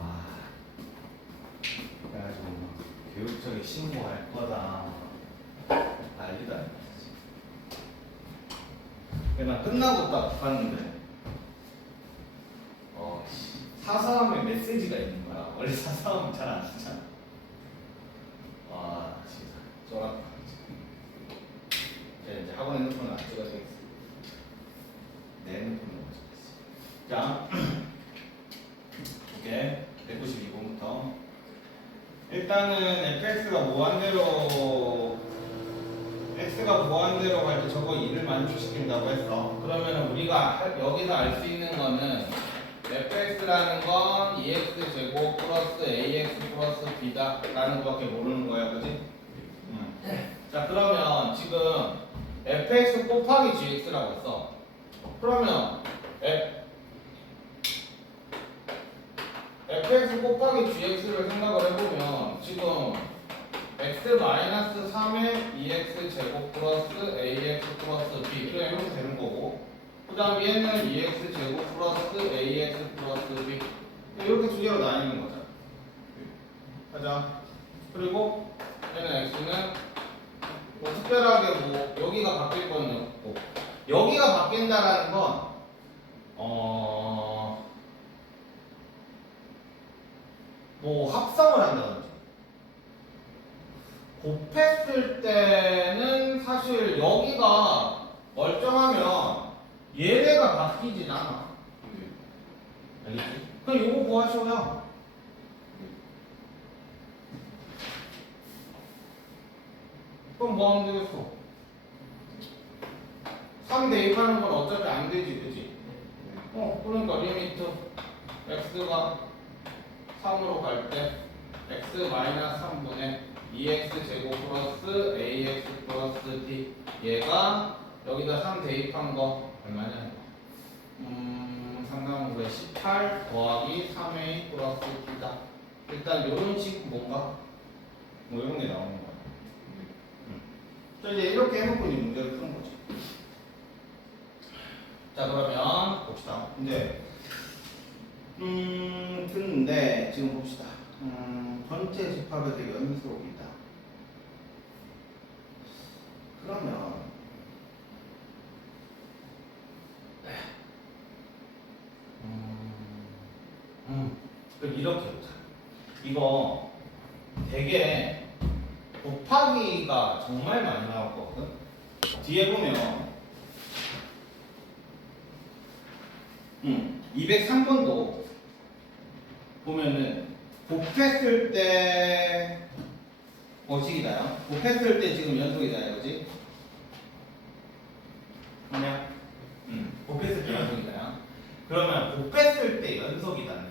와, 그래가지고 막 교육청에 신고할 거다. 난리도 아니야. 나 끝나고 딱 봤는데, 사사함에 메시지가 있는 거야. 원래 사사함은 잘 안 쓰잖아. 와, 진짜 쫄았다. 이제 학원 핸드폰은 안 찍어야 되겠어. 내 핸드폰은 못 찍겠어. 자, 오케이. 192번부터. 일단은 fx가 무한대로 갈 때 저거 2를 만족시킨다고 했어. 그러면 우리가 여기서 알 수 있는 거는 fx라는 건 2x 제곱 플러스 ax 플러스 b다 라는 거밖에 모르는 거야, 그지? 자, 그러면 지금 fx 곱하기 gx라고 했어. 그러면 fx 곱하기 gx를 생각을 해보면 지금 x-3의 2x 제곱 플러스 ax 플러스 b 그냥 이렇게 되는 거고, 그 다음 얘는 2x 제곱 플러스 ax 플러스 b 이렇게 두 개로 나뉘는 거죠. 가자. 그리고 얘는 x는 뭐 특별하게 뭐 여기가 바뀔 거는 없고, 여기가 바뀐다라는 건 뭐 합성을 한다든지 곱했을 때는 사실 여기가 멀쩡하면 얘네가 바뀌진 않아. 알겠지? 그럼 요거 구하셔요. 그럼 뭐 하면 되겠어? 3 대입하는 건 어차피 안 되지, 그지? 그러니까 리미트 x가 3으로 갈 때 x-3분의 2x 제곱 플러스 ax 플러스 b 얘가 여기다 3 대입한 거 얼마냐? 상당히 18 더하기 3a 플러스 b다. 일단 요런 식 뭔가 뭐 이런 게 나오는 거야. 자, 이제 이렇게 해놓고 이 문제를 푸는 거지. 자, 그러면 봅시다. 근데 지금 봅시다. 전체 집합에서 연속이다. 그러면 그럼 이렇게 보자. 이거 되게 곱하기가 정말 많이 나올 거거든. 뒤에 보면 203번도 보면은 곱했을 때 뭐식이다요? 곱했을 때 지금 연속이다 이거지? 아니야? 곱했을 때 연속이다요. 그러면 곱했을 때 연속이다는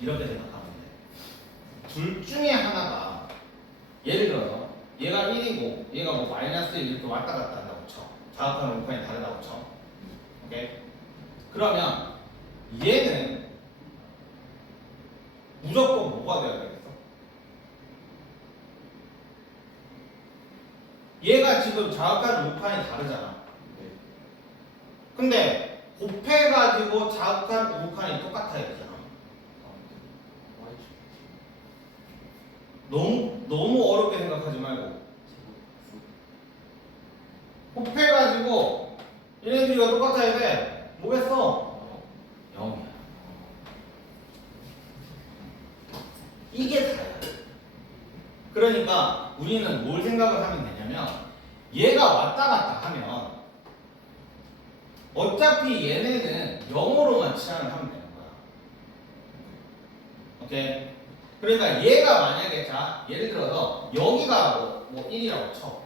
이렇게 생각하면 돼. 둘 중에 하나가 예를 들어서 얘가 1이고 얘가 뭐 마이너스 1 이렇게 왔다 갔다 한다고 쳐. 자각하는 우판이 다르다고 쳐. 오케이? 그러면 얘는 무조건 뭐가 돼야 되겠어? 얘가 지금 자극하는 우판이 다르잖아. 근데 곱해가지고 자극한 우판이 똑같아야 되잖아. 너무 어렵게 생각하지 말고 곱해가지고 얘네들이가 똑같아야 돼. 뭐겠어? 0이야. 이게 다야. 그러니까 우리는 뭘 생각을 하면 되냐면 얘가 왔다 갔다 하면 어차피 얘네는 0으로만 치환을 하면 되는 거야. 오케이? 그러니까 얘가 만약에 자 예를 들어서 여기가 뭐 1이라고 쳐.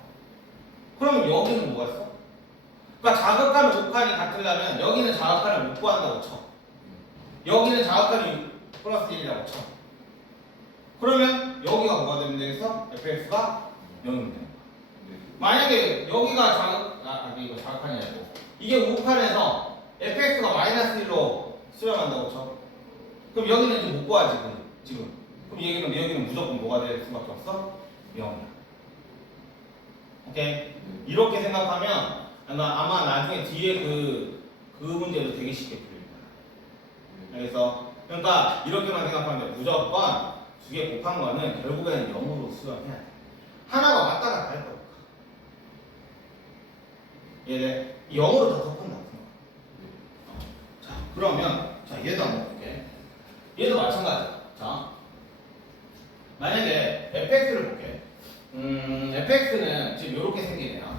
그러면 여기는 뭐가 있어? 그러니까 자극하는 우판이 같으려면 여기는 자극하를 못 구한다고 쳐. 여기는 자극하는 플러스 1이라고 쳐. 그러면 여기가 뭐가 되면 되겠어? fx가 0이면 되는 거야. 만약에 여기가 이거 자극한이 아니고 이게 우판에서 fx가 마이너스 1로 수렴한다고 쳐. 그럼 여기는 지금 못 구하지 지금. 그럼 여기는 무조건 뭐가 될 수밖에 없어? 0이야. 오케이? 이렇게 생각하면 아마 나중에 뒤에 그 문제도 되게 쉽게 풀릴 거야. 그래서 그러니까 이렇게만 생각하면 돼. 무조건 두 개 곱한 거는 결국에는 0으로 수렴해야 돼. 하나가 왔다 갔다 할 거니까. 얘네 0으로 다 덮은다. 자, 그러면 자 얘도 한번 볼게. 얘도 마찬가지야. 자, 만약에 fx를 볼게. fx는 지금 이렇게 생기네요.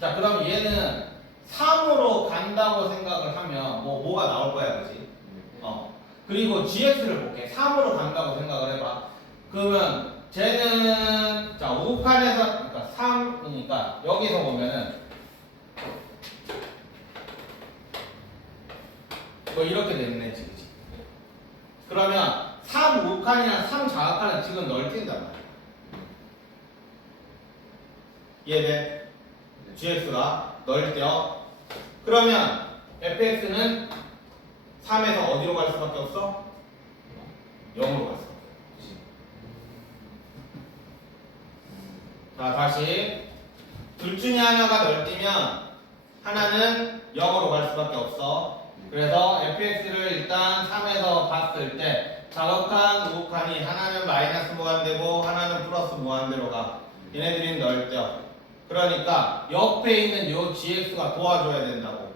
자, 그럼 얘는 3으로 간다고 생각을 하면 뭐가 나올 거야, 그지? 그리고 gx를 볼게. 3으로 간다고 생각을 해봐. 그러면 쟤는 자 우칸에서 그러니까 3이니까 여기서 보면은 뭐 이렇게 됐네, 지금. 그러면 3 우칸이랑 3 좌우칸은 지금 넓힌단 말이야. 얘네 gx가 넓대요. 그러면 fx는 3에서 어디로 갈 수밖에 없어? 0으로 갈 수밖에 없어. 자, 다시 둘 중에 하나가 넓히면 하나는 0으로 갈 수밖에 없어. 그래서 fx를 일단 3에서 봤을 때 좌우칸, 우칸이 하나는 마이너스 무한대고 하나는 플러스 무한대로 가. 얘네들이 넓죠. 그러니까 옆에 있는 요 gx가 도와줘야 된다고.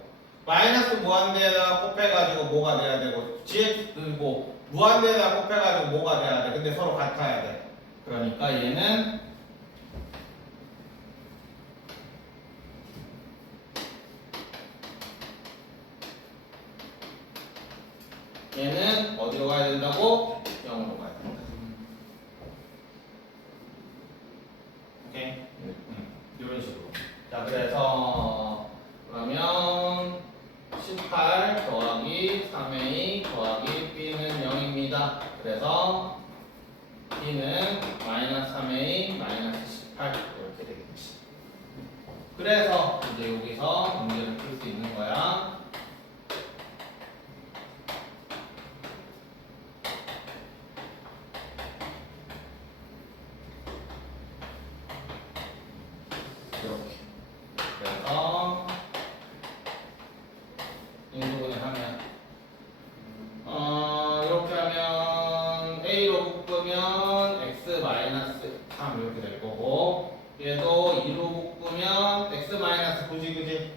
마이너스 무한대에다가 곱해가지고 뭐가 돼야 되고 gx 그리고 무한대에다가 곱해가지고 뭐가 돼야 돼. 근데 서로 같아야 돼. 그러니까 얘는 어디로 가야 된다고? 0으로 가야 된다. 오케이? 이런 식으로. 자, 그래서 그러면 18 더하기 3a 더하기 b는 0입니다. 그래서 b는 마이너스 3a 마이너스 18 이렇게 되겠지. 그래서 이제 여기서 문제를 풀 수 있는 거야. 이렇게. 그래서 인수분해 하면 이렇게 하면 a로 묶으면 x 마이너스 3 이렇게 될 거고 얘도 2로 묶으면 x 마이너스 9지 그지?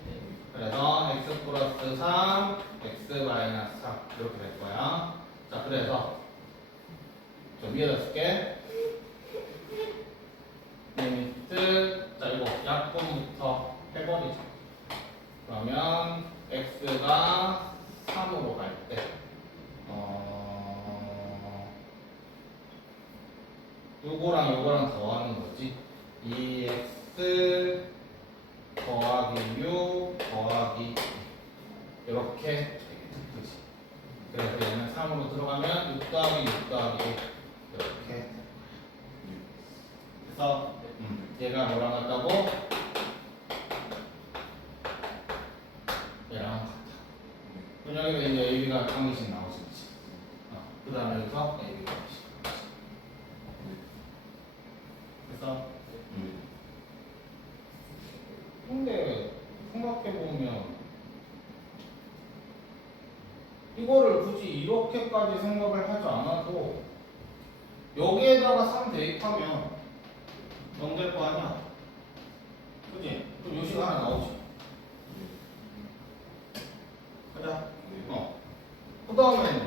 그래서 x 플러스 3 x 마이너스 3 이렇게 될 거야. 자, 그래서 저 위에다 쓸게. 리미트 자 이거 약분부터 해버리자. 그러면 x가 3으로 갈 때 요거랑 더하는 거지. 2x 더하기 6 더하기 2 이렇게 되겠지. 그치? 그래서 얘는 3으로 들어가면 6 더하기 6 더하기 1 이렇게. 그래서 얘가 뭐랑 같다고? 얘랑 같다. 그럼 여기서 이제 AB가 한 개씩 나오지. 그 다음에 여기서 AB가 한 개씩 나오지. 그래서 근데 생각해보면 이거를 굳이 이렇게까지 생각을 하지 않아도 여기에다가 3 대입하면 0 될 거 아니야? 그지? 그럼 요시가 하나 나오지. 가자. 그 다음에는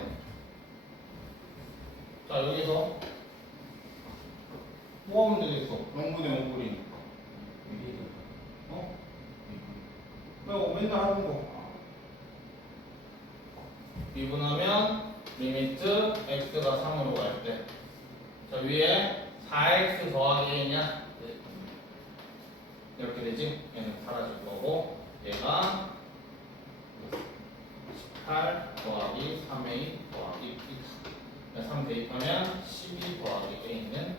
자 여기서 뭐 하면 되겠어? 0분의 5분이니까. 그리고 맨날 하는 거. 미분하면 리미트 x가 3으로 갈 때. 자 위에 4x 더하기 1이냐? 이렇게 되지? 얘는 사라질 거고 얘가 18 더하기 3a 더하기 b 3 대입하면 12 더하기 a는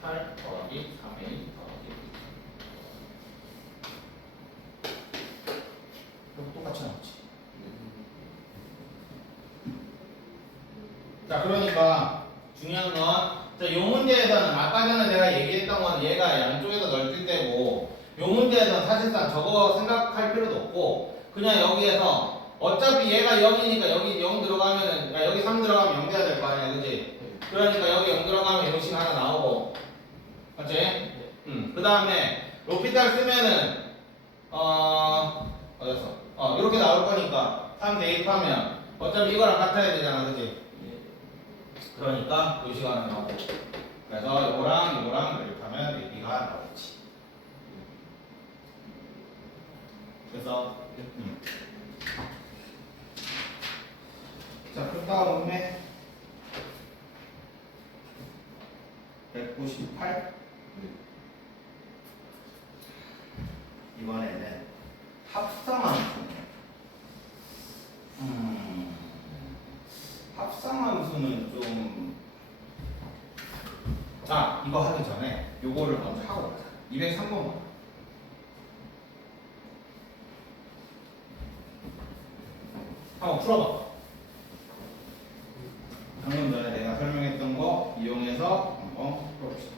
18 더하기 3a 더하기 b 똑같이 나오지. 자 그러니까 중요한 건 이 문제에서는 아까 전에 내가 얘기했던 건 얘가 양쪽에서 넓힐 때고 이 문제에서는 사실상 저거 생각할 필요도 없고 그냥 여기에서 어차피 얘가 0이니까 여기 0 들어가면은 야, 여기 3 들어가면 0 돼야 될 거 아니야, 그지? 그러니까 여기 0 들어가면 요식 하나 나오고, 맞지? 그 다음에 로피탈 쓰면은 어딨어? 이렇게 나올 거니까 3 대입하면 어차피 이거랑 같아야 되잖아, 그지? 그러니까 요식 하나 나오고, 그래서 이거랑 대입하면 얘기가 나오지. 그래서 자, 그 다음에 198 이번에는 합성함수. 합성함수는 좀 이거 하기 전에 요거를 먼저 하고 가자. 203번 한번 풀어봐. 방금 전에 내가 설명했던 거 이용해서 한번 풀어봅시다.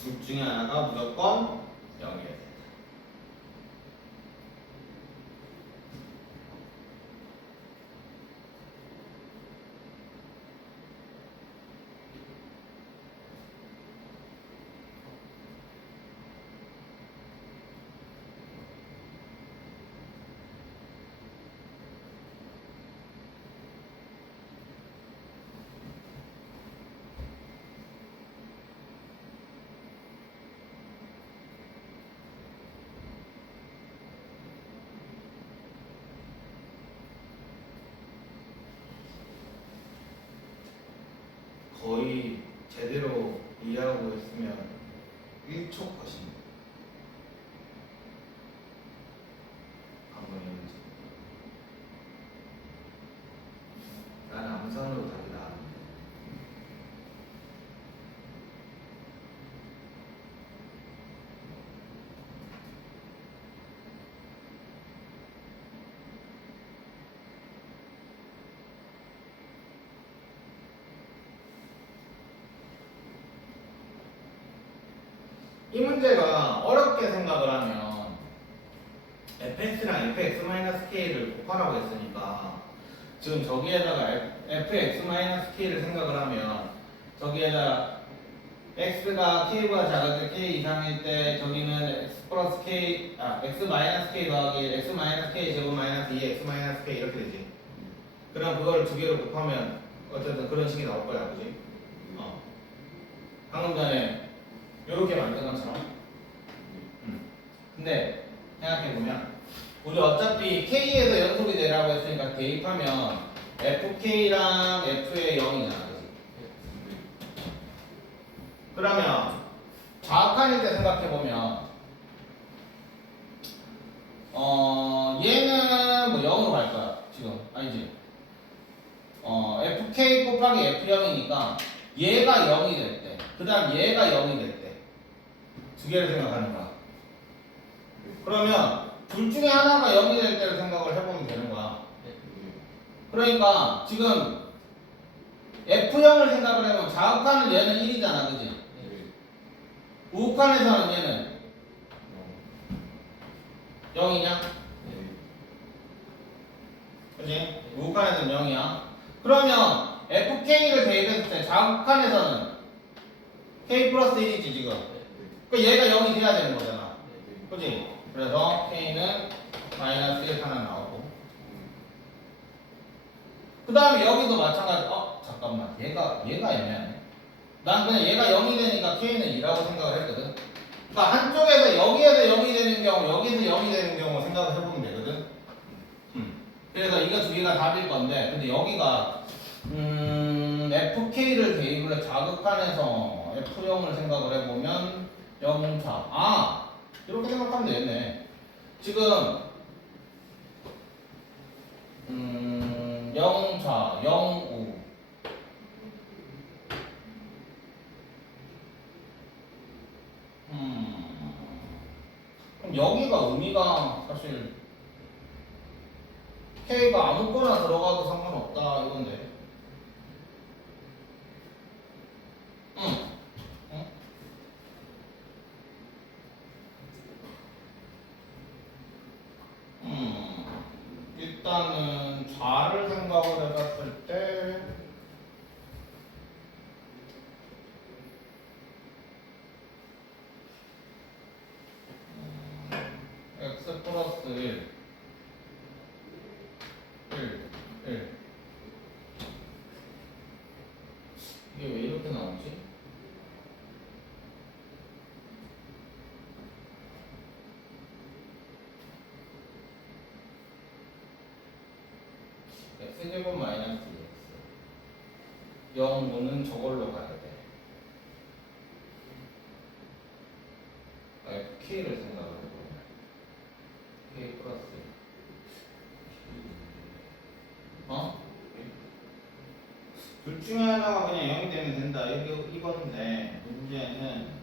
둘 중에 하나가 무조건 0이어야 된다. 거의 제대로 이해하고 있으면 1초 컷입니다. 방금 문제. 나는 암산으로 답이 나왔는데. 이 문제가 어렵게 생각을 하면 fx랑 fx-k를 곱하라고 했으니까 지금 저기에다가 fx-k를 생각을 하면 저기에다 x가 k보다 작을 때 k 이상일 때 저기는 x 플러스 k x-k 더하기 x-k 제곱 마이너스 2 x-k 이렇게 되지. 그럼 그걸 두 개로 곱하면 어쨌든 그런 식이 나올 거야, 그지? 방금 전에 요렇게 만든 것처럼. 근데 생각해보면 우리 어차피 K에서 연속이 되라고 했으니까 대입하면 FK랑 F의 0이잖아, 그치? 그러면 좌악한일 때 생각해보면 얘는 뭐 0으로 갈 거야, 지금. 아니지? FK 곱하기 F0이니까 얘가 0이 될 때, 그 다음 얘가 0이 될 때 두 개를 생각하는 거야. 그러면 둘 중에 하나가 0이 될 때를 생각을 해보면 되는 거야. 그러니까 지금 F0을 생각을 해보면 좌욱하는 얘는 1이잖아, 그지? 우욱한에서는 얘는 0이냐? 그지? 우욱한에서는 0이야. 그러면 FK를 대입했을 때 좌욱한에서는 K 플러스 1이지 지금. 그러니까 얘가 0이 돼야 되는 거잖아. 그지? 그래서 K는 마이너스 1 하나 나오고. 그 다음에 여기도 마찬가지. 잠깐만. 얘가 애매하네. 난 그냥 얘가 0이 되니까 K는 2라고 생각을 했거든. 그러니까 한쪽에서 여기에서 0이 되는 경우, 여기서 0이 되는 경우 생각을 해보면 되거든. 그래서 이거 두 개가 답일 건데, 근데 여기가 FK를 대입을 자극한에서 F형을 생각을 해보면 0차. 아! 이렇게 생각하면 되겠네. 지금 0차, 0우. 그럼 여기가 의미가 사실 K가 아무거나 들어가도 상관없다 이건데. 응. 응? 일단은 좌를 생각을 해봤을 때 x 플러스 1, 1. 이게 왜 이렇게 나오지? x제곱 마이너스 2x 0무는 저걸로 가야 돼. fk를 생각을 해보면 k 플러스 1. 어? 둘 중에 하나가 그냥 0이 되면 된다 이건데 문제는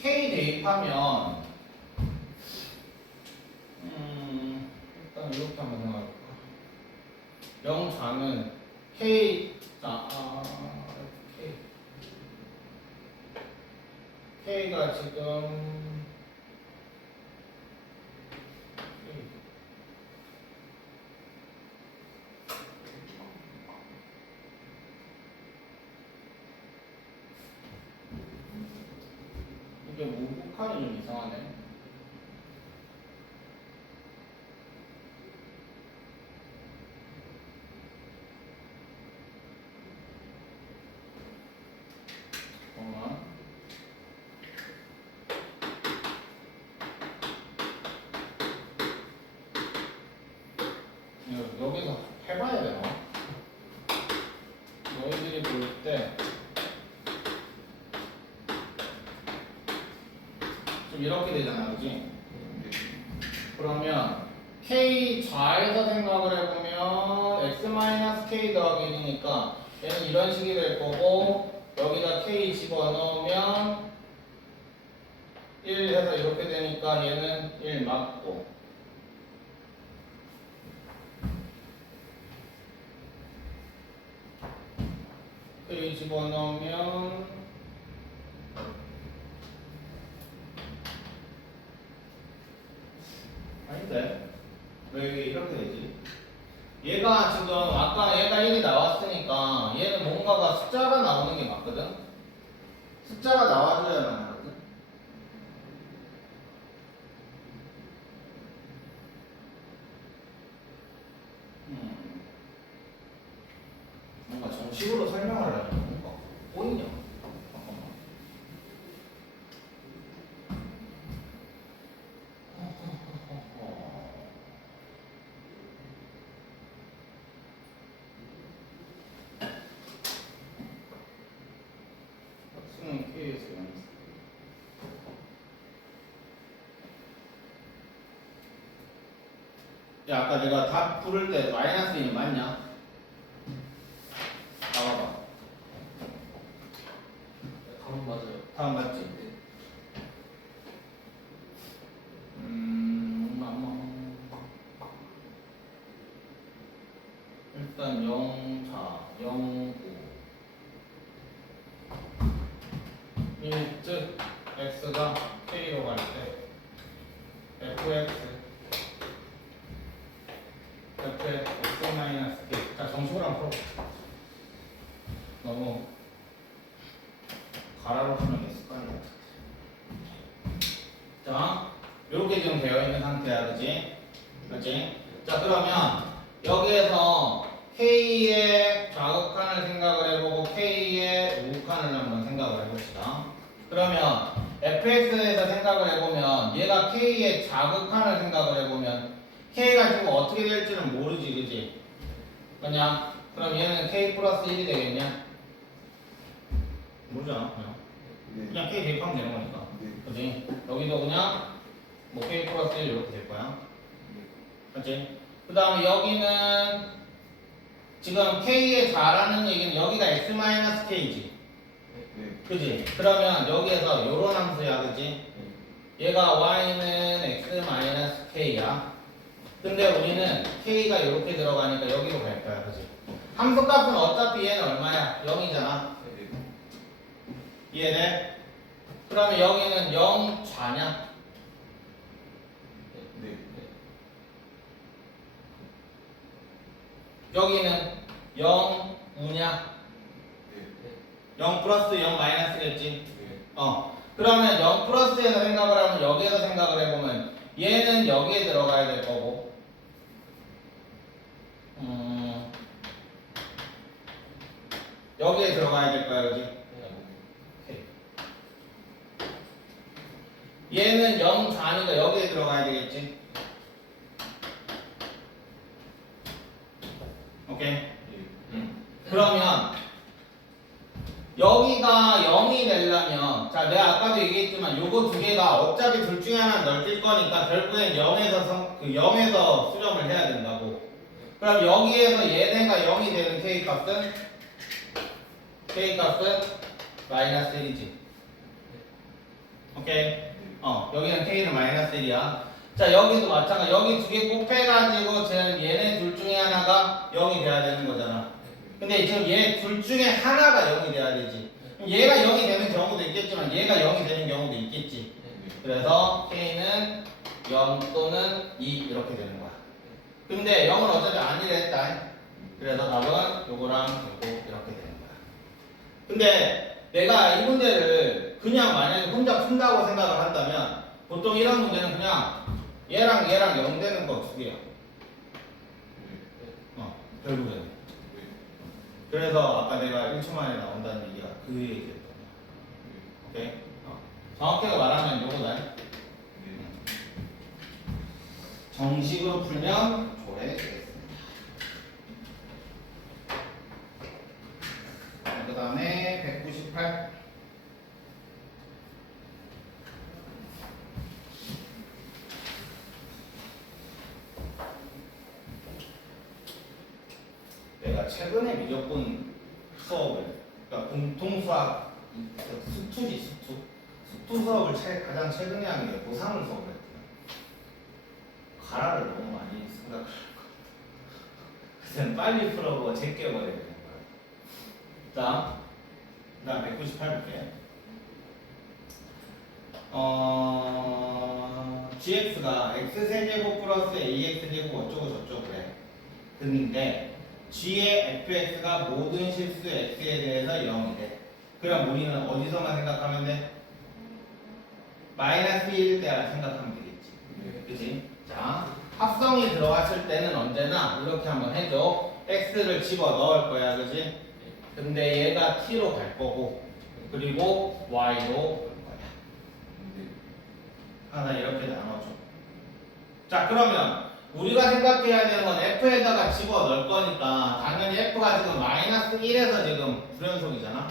K 대입하면 일단 이렇게 한번 생각해볼까. 0 좌는 K K가 지금 이게 무북한이 좀 이상하네. 잠깐만. 여기서 해봐야 되나? 너희들이 볼 때 좀 이렇게 되잖아, 그지? 그러면 K 좌에서 생각을 해보면 x-k 더하기 1이니까 얘는 이런 식이 될 거고 여기다 K 집어넣으면 1 해서 이렇게 되니까 얘는 1 맞고 K 집어넣으면 아닌데 왜 이게 이렇게 되지? 얘가 지금 아까 얘가 1이 나왔으니까 얘는 뭔가가 숫자가 나오는 게 맞거든? 숫자가 나와줘야만 하거든? 뭔가 정식으로 설명을 하려면 뭔가 보이냐? 잠깐만. x는 k에서 0. 야, 아까 내가 답 부를 때 마이너스 1이 맞냐? 나와봐. 답은 맞아요. 답 맞지? 일단 0차, 0, 9 즉 x가 k로 갈 때 fx x-k. 자, 정식으로 한번 풀어. 너무 가라로 풀면 습관이 같아. 자, 이렇게 지금 되어 있는 상태야, 그지? 그지? 자, 그러면 여기에서 K의 좌극한을 생각을 해보고 K의 우극한을 한번 생각을 해봅시다. 그러면 fx에서 생각을 해보면 얘가 K의 좌극한을 생각을 해보면 K가 지금 어떻게 될지는 모르지, 그지? 그럼 얘는 K 플러스 1이 되겠냐? 모르잖아, 그냥. 그냥 K 대입하면 되는 거니까. 그지? 여기도 그냥 뭐 K 플러스 1 이렇게 될 거야. 그치? 그 다음에 여기는 지금 K의 좌라는 얘기는 여기가 X-K지. 그지? 그러면 여기에서 요런 함수야, 그지? 얘가 Y는 X-K야. 근데 우리는 K가 이렇게 들어가니까 여기로 갈 거야, 그지? 함수값은 어차피 얘는 얼마야? 0이잖아. 이해돼? 그러면 여기는 0 좌냐? 여기는 0 우냐? 0 플러스 0 마이너스겠지? 그러면 0 플러스에서 생각을 하면 여기에서 생각을 해보면 얘는 여기에 들어가야 될 거고 여기에 들어가야 될 거야, 그지? 얘는 0 좌니까 여기에 들어가야 되겠지? 오케이? 그러면 여기가 0이 되려면 자 내가 아까도 얘기했지만 요거 두 개가 어차피 둘 중에 하나 넓힐 거니까 결국엔 0에서 수렴을 해야 된다고. 그럼 여기에서 얘네가 0이 되는 K값은 마이너스 1이지. 오케이? 여기는 K는 마이너스 1이야. 자 여기도 마찬가지. 여기 두 개 곱해가지고 지금 얘네 둘 중에 하나가 0이 돼야 되는 거잖아. 근데 지금 얘 둘 중에 하나가 0이 돼야 되지. 얘가 0이 되는 경우도 있겠지만 얘가 0이 되는 경우도 있겠지. 그래서 K는 0 또는 2 이렇게 되는 거야. 근데 0은 어차피 아니랬다. 그래서 답은 요거랑 요거 이렇게 되는 거야. 근데 내가 이 문제를 그냥 만약에 혼자 푼다고 생각을 한다면 보통 이런 문제는 그냥 얘랑 0 되는 거 두 개야. 결국에는. 그래서 아까 내가 1초 만에 나온다는 얘기가 그 얘기였던 거야. 오케이? 정확하게 말하면 요거다. 정식으로 풀면 조회 되겠습니다. 그 다음에 198. 내가 최근에 미적분 수업을, 그러니까 공통수학 수투 수업을 가장 최근에 한 게 고상을 수업을 했거든. 가라를 너무 많이 생각을 그때는 빨리 풀어보고 제껴버려야 되는 거야. 자, 그 다음 198 볼게. gx가 x세제곱 플러스 ax제곱 어쩌고 저쩌고 그래. 근데 g의 fx가 모든 실수 x에 대해서 0이 돼. 그럼 우리는 어디서만 생각하면 돼? 마이너스 1일 때 생각하면 되겠지. 그치? 자, 합성이 들어갔을 때는 언제나 이렇게 한번 해줘. x를 집어 넣을 거야, 그치? 근데 얘가 t로 갈 거고, 그리고 y로 올 거야. 하나 이렇게 나눠줘. 자, 그러면 우리가 생각해야 되는 건 f에다가 집어 넣을 거니까 당연히 f가 지금 마이너스 1에서 지금 불연속이잖아.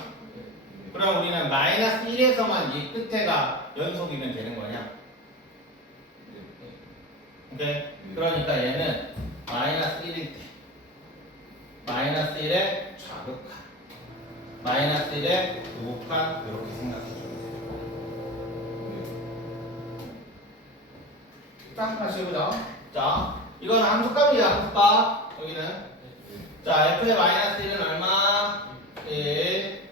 그럼 우리는 마이너스 1에서만 이 끝에가 연속이면 되는 거냐? 오케이? 그러니까 얘는 마이너스 1일 때 마이너스 1에 좌극한 마이너스 1에 우극한 이렇게 생각해 주면 돼요. 자, 다시 해보자. 자, 이건 함수값이야, 함수값. 여기는. 자, f의 마이너스 1은 얼마? 1.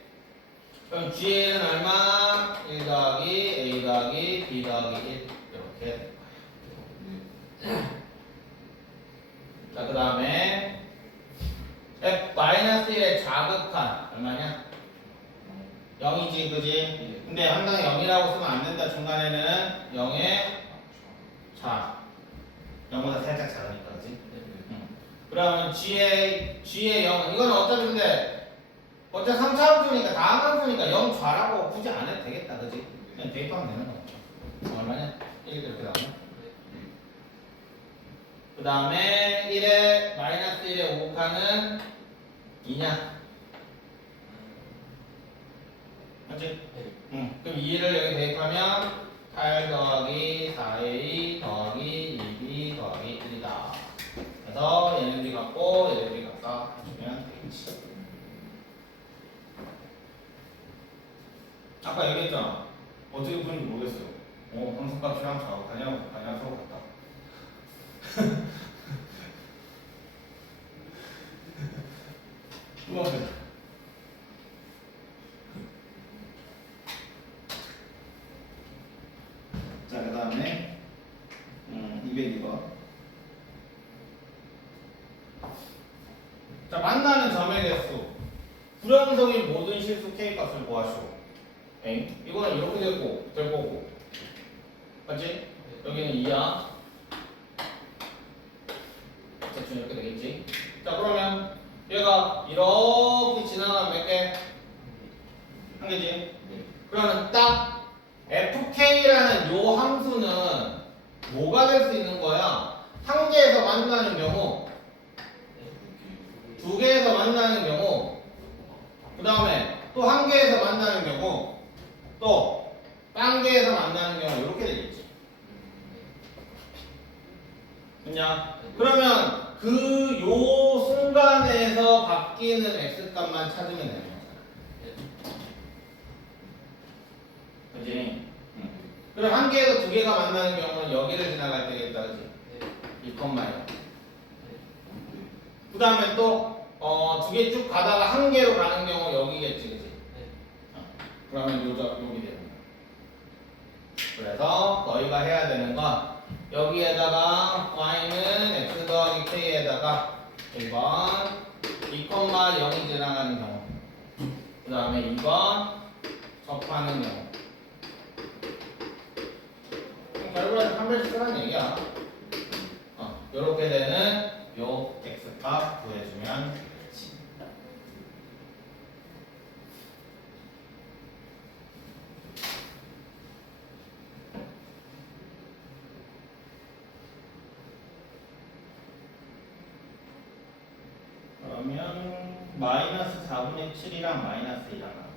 그럼 g는 얼마? 1 더하기 a 더하기 b 더하기 1. 이렇게 될 거예요. 자, 그 다음에 f 마이너스 1의 좌극한 얼마냐? 0이지, 그지? 근데 항상 0이라고 쓰면 안 된다. 중간에는 0의 좌. 0보다 살짝 작으니까, 그지? 그러면 g의 0은 이건 어차피 근데 어차피 3차 함수니까 다음 함수니까 0 좌라고 굳이 안 해도 되겠다, 그지? 그냥 대입하면 되는 거죠. 얼마냐? 1 이렇게 나오면. 그 다음에 1에 마이너스 1에 5 곱하는 2냐? 맞지? 응. 그럼 2를 여기 대입하면 8 더하기 4a 더하기 2b 더하기 1이다. 그래서 얘네들이 같고 얘네들이 같다 해주면 되겠지. 아까 얘기했잖아. 어떻게 푸는지 모르겠어요. 함수값이랑 작업하냐 곱하냐 서로 같다. 우와. 자, 그 다음에 202번. 자, 만나는 점의 개수. 불연속인 모든 실수 k 값을 구하시오. 이거는 이렇게 될 거고. 맞지? 여기는 2야. 대충 이렇게 되겠지? 자, 그러면 얘가 이렇게 지나가면 몇 개? 한 개지? 그러면 딱 fk라는 요 함수는 뭐가 될 수 있는 거야? 한 개에서 만나는 경우, 두 개에서 만나는 경우, 그 다음에 또 한 개에서 만나는 경우, 또 딴 개에서 만나는 경우 이렇게 되겠지. 그냥 그러면 그 요 순간에서 바뀌는 x 값만 찾으면 되는 거잖아. 그지? 그럼 한 개에서 두 개가 만나는 경우는 여기를 지나갈 때겠다, 그지? 1컴마요. 그 다음에 또 두 개 쭉 가다가 한 개로 가는 경우 여기겠지, 그지? 그러면 여기 되는 거야. 그래서 너희가 해야 되는 건 여기에다가 y는 x 더하기 k에다가 1번 2,0이 지나가는 경우, 그 다음에 2번 접하는 경우. 결국에는 한 배씩 쓰라는 얘기야. 요렇게 되는 요 x값 구해주면 되겠지. 그러면 마이너스 4분의 7이랑 마이너스 1랑 나오네.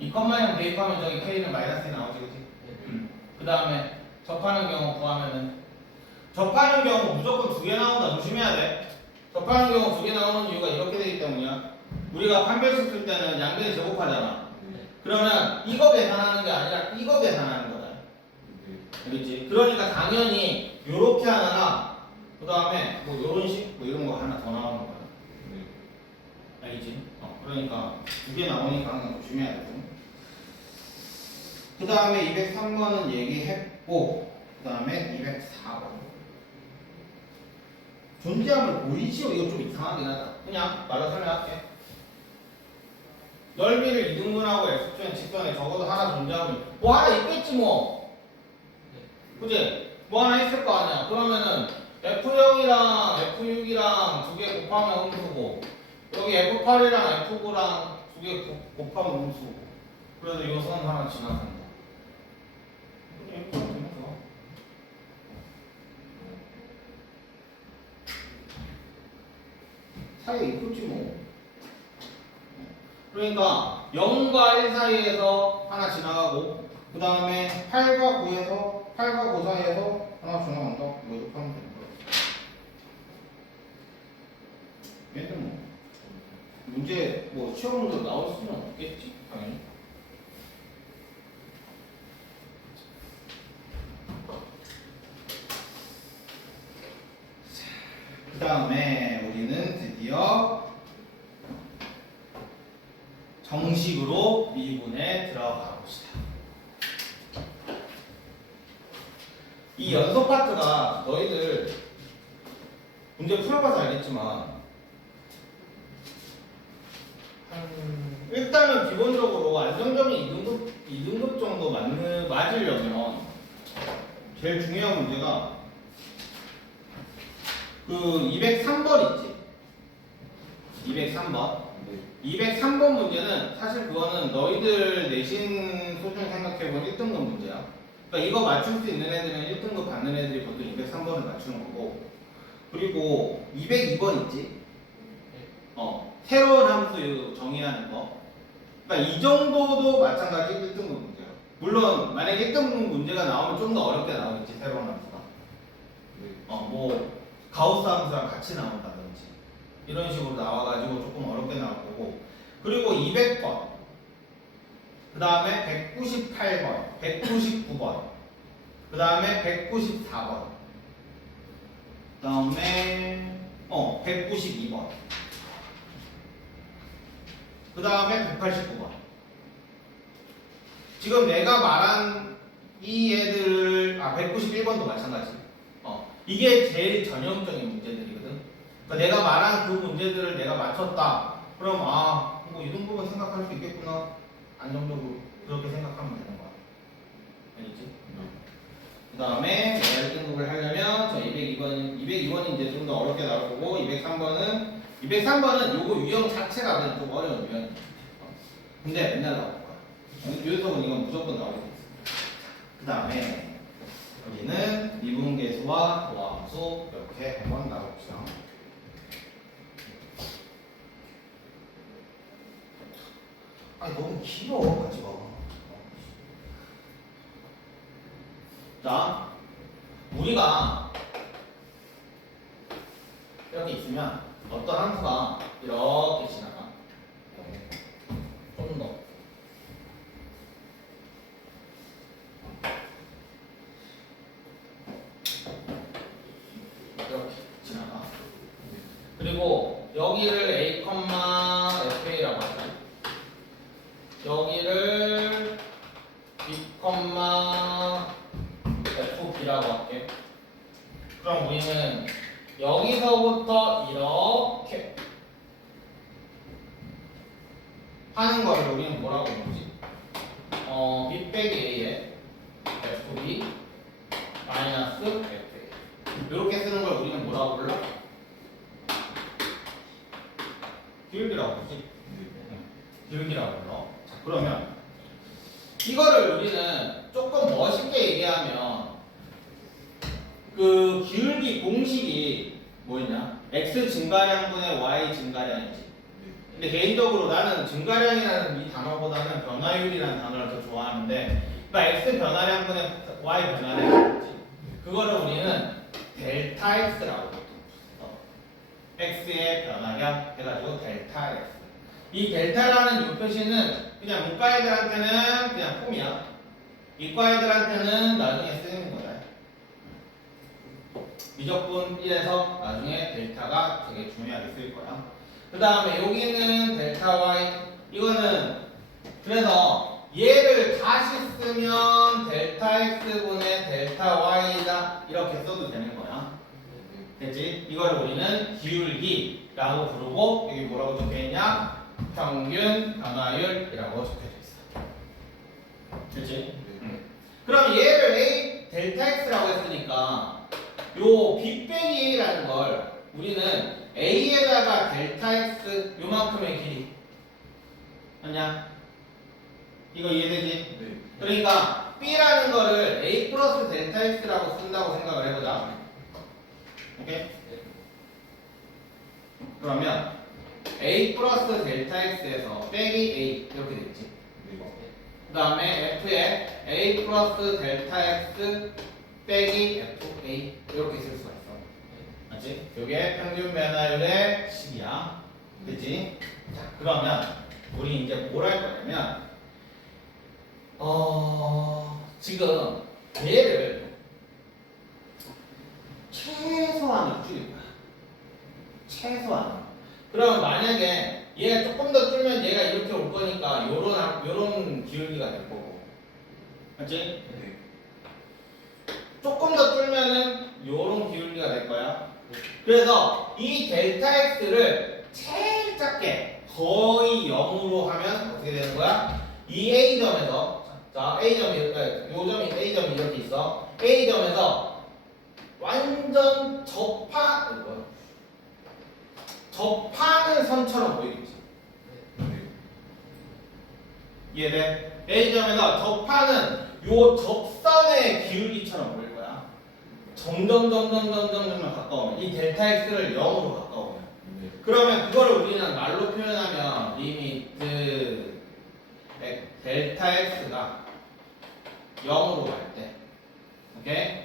2,0 대입하면 저기 k는 마이너스 1 나오지, 그치? 그 다음에 접하는 경우 구하면은, 접하는 경우 무조건 두 개 나온다. 조심해야 돼. 접하는 경우 두 개 나오는 이유가 이렇게 되기 때문이야. 우리가 판별식 쓸 때는 양변이 제곱하잖아. 그러면 이거 계산하는 게 아니라 이거 계산하는 거다. 알겠지? 그러니까 당연히 요렇게 하나나 그 다음에 뭐 요런 식 뭐 이런 거 하나 더 나오는 거야. 알겠지? 그러니까 두 개 나오니까 항상 조심해야 돼. 그 다음에 203번은 얘기했고, 그 다음에 204번. 존재함을 보이지요? 이거 좀 이상하긴 하다. 그냥 말로 설명할게. 넓이를 2등분하고 x축의 직선에 적어도 하나 존재하면 뭐 하나 있겠지 뭐. 그지? 뭐 하나 있을 거 아니야. 그러면은 F0이랑 F6이랑 두 개 곱하면 음수고, 여기 F8이랑 F9랑 두 개 곱하면 음수고. 그래서 이 선 하나 지나간다. 사이에 있겠지 뭐. 그러니까 0과 1 사이에서 하나 지나가고, 그 다음에 8과 9에서 8과 9 사이에서 하나 지나간다. 뭐 이렇게 하면 되는 거야. 얘는 뭐 문제 뭐 시험 문제로 나올 수는 없겠지 당연히. 그 다음에 우리는 드디어 정식으로 미분에 들어가 봅시다. 이 연속 파트가 너희들 문제 풀어봐서 알겠지만 일단은 기본적으로 안정적인 2등급 정도 맞으려면 제일 중요한 문제가 그 203번 있지? 203번. 203번 문제는 사실 그거는 너희들 내신 수준 생각해보면 1등급 문제야. 그러니까 이거 맞출 수 있는 애들은 1등급 받는 애들이 보통 203번을 맞추는 거고 그리고 202번 있지? 새로운 함수 정의하는 거 그러니까 이 정도도 마찬가지 1등급 문제야 물론 만약에 1등급 문제가 나오면 좀 더 어렵게 나오겠지 새로운 함수가 뭐 가우스 함수랑 같이 나온다든지 이런 식으로 나와가지고 조금 어렵게 나올 거고 그리고 200번 그 다음에 198번 199번 그 다음에 194번 그 다음에 192번 그 다음에 189번 지금 내가 말한 이 애들 191번도 마찬가지 이게 제일 전형적인 문제들이거든 그러니까 내가 말한 그 문제들을 내가 맞췄다 그럼 뭐 이 정도만 생각할 수 있겠구나 안정적으로 그렇게 생각하면 되는 거야 알겠지? 그 다음에 내가 1등급을 하려면 저 202번이 이제 좀 더 어렵게 나올 거고 203번은 요거 유형 자체가 그냥 좀 어려운 유형이야 근데 맨날 나올 거야 요소은 이건 무조건 나오게 돼 있어 그 다음에 여기는 미분계수와 도함수 이렇게 한번 나눠봅시다 아니 너무 길어 가지가 자 우리가 이렇게 있으면 어떤 함수가 이렇게 지나가 좀 더 이렇게 지나가 그리고 여기를 a, fa라고 하자 여기를 b, fb라고 할게 그럼 우리는 여기서부터 이렇게 하는 걸 우리는 뭐라고 부르지? b 빼기 a에 fb 마이너스 fa 이렇게 쓰는 걸 우리는 뭐라고 불러? 기울기라고 부르지? 기울기라고 불러. 자, 그러면 이거를 우리는 조금 멋있게 얘기하면 그 기울기 공식이 뭐였냐? x 증가량분의 y 증가량이지. 근데 개인적으로 나는 증가량이라는 이 단어보다는 변화율이라는 단어를 더 좋아하는데 그러니까 x 변화량분의 y 변화량이지. 그거를 우리는 델타 x라고 부르죠. x의 변화량 해가지고 델타 x. 이 델타라는 이 표시는 그냥 문과 애들한테는 그냥 폼이야. 이과 애들한테는 나중에 쓰는 거다. 미적분 1에서 나중에 델타가 되게 중요하게 쓰일 거야. 그 다음에 여기는 델타 y. 이거는 그래서 얘를 다시 쓰면 델타 x분의 델타 y다 이렇게 써도 되는 거야. 됐지? 이걸 우리는 기울기라고 부르고 여기 뭐라고 적혀있냐? 평균 변화율이라고 적혀져 있어. 됐지? 그럼 얘를 a 델타 x라고 했으니까 요 b 빼기 a라는 걸 우리는 a에다가 델타 x 요만큼의 길이 맞냐? 이거 이해되지? 네. 그러니까 b라는 거를 a 플러스 델타 x라고 쓴다고 생각을 해보자. 오케이? 그러면 a 플러스 델타 x에서 빼기 a 이렇게 되겠지. 그 다음에 f에 a 플러스 델타 x 빼기 fa 이렇게 쓸 수가 있어. 맞지? 이게 평균 변화율의 식이야. 그치? 자, 그러면 우리 이제 뭘 할 거냐면 지금 얘를 최소한으로 줄일 거야. 최소한. 그럼 만약에 얘가 조금 더 줄면 얘가 이렇게 올 거니까 요런 기울기가 될 거고. 맞지? 네. 조금 더 줄면은 요런 기울기가 될 거야. 그래서 이 델타 x를 제일 작게 거의 0으로 하면 어떻게 되는 거야? 이 A점에서 자 A점이 요 점이 A점이 이렇게 있어. A점에서 완전 접하는 선처럼 보이겠지. 이해돼? A점에서 접하는 요 접선의 기울기처럼 보일 거야. 점점 가까우면 이 델타 x를 0으로 가까우면 그러면 그거를 우리는 말로 표현하면 리미트 델타 x가 0으로 갈 때 오케이?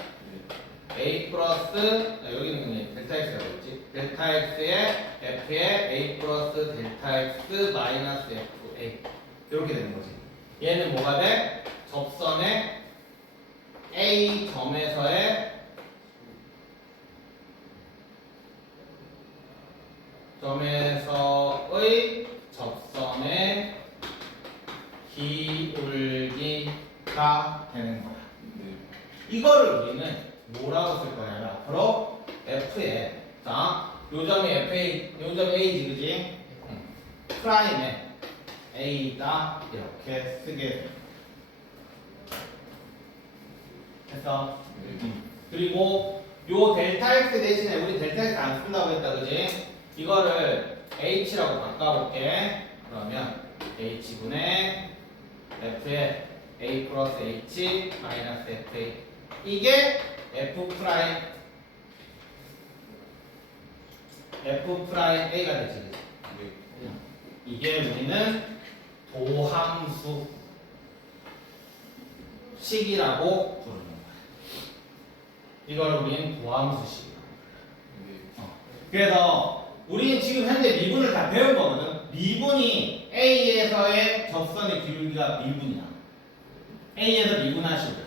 a 플러스 여기는 그냥 델타 x라고 했지 델타 x의 f의 a 플러스 델타 x 마이너스 fa 이렇게 되는 거지. 얘는 뭐가 돼? 접선의 a 점에서의 접선의 기울기가 되는 거야. 이거를 우리는 뭐라고 쓸 거냐면 앞으로 f에 자, 요점이 요점 a지 그지? 프라임에 a다 이렇게 쓰게 돼. 됐어? 그리고 요 델타 x 대신에 우리 델타 x 안 쓴다고 했다 그지? 이거를 h라고 바꿔볼게. 그러면 h분의 f의 a 플러스 h 마이너스 fa 이게 f 프라임 a가 되지. 이게 우리는 도함수 식이라고 부르는 거야. 이걸 우리는 도함수식. 그래서 우리는 지금 현재 미분을 다 배운 거거든. 미분이 A에서의 접선의 기울기가 미분이야. A에서 미분하시고.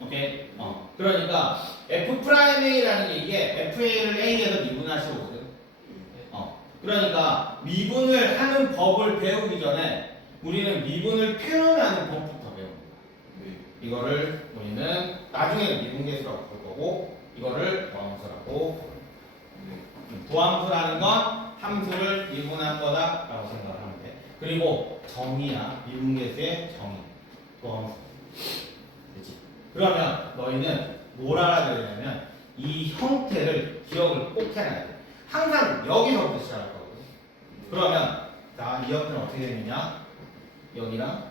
오케이? 그러니까 F'A라는 게 이게 FA를 A에서 미분하시거든. 그러니까 미분을 하는 법을 배우기 전에 우리는 미분을 표현하는 법부터 배우는 거야. 이거를 우리는 나중에 미분계수라고 볼 거고 이거를 도함수라고. 도함수라는 건 함수를 미분한 거다라고 생각을 하면 돼. 그리고 정의야. 미분계수의 정의. 도함수. 그렇지? 그러면 너희는 뭘 알아야 되냐면 이 형태를 기억을 꼭 해놔야 돼. 항상 여기서부터 시작할 거거든. 그러면 자, 이 형태는 어떻게 되느냐? 여기랑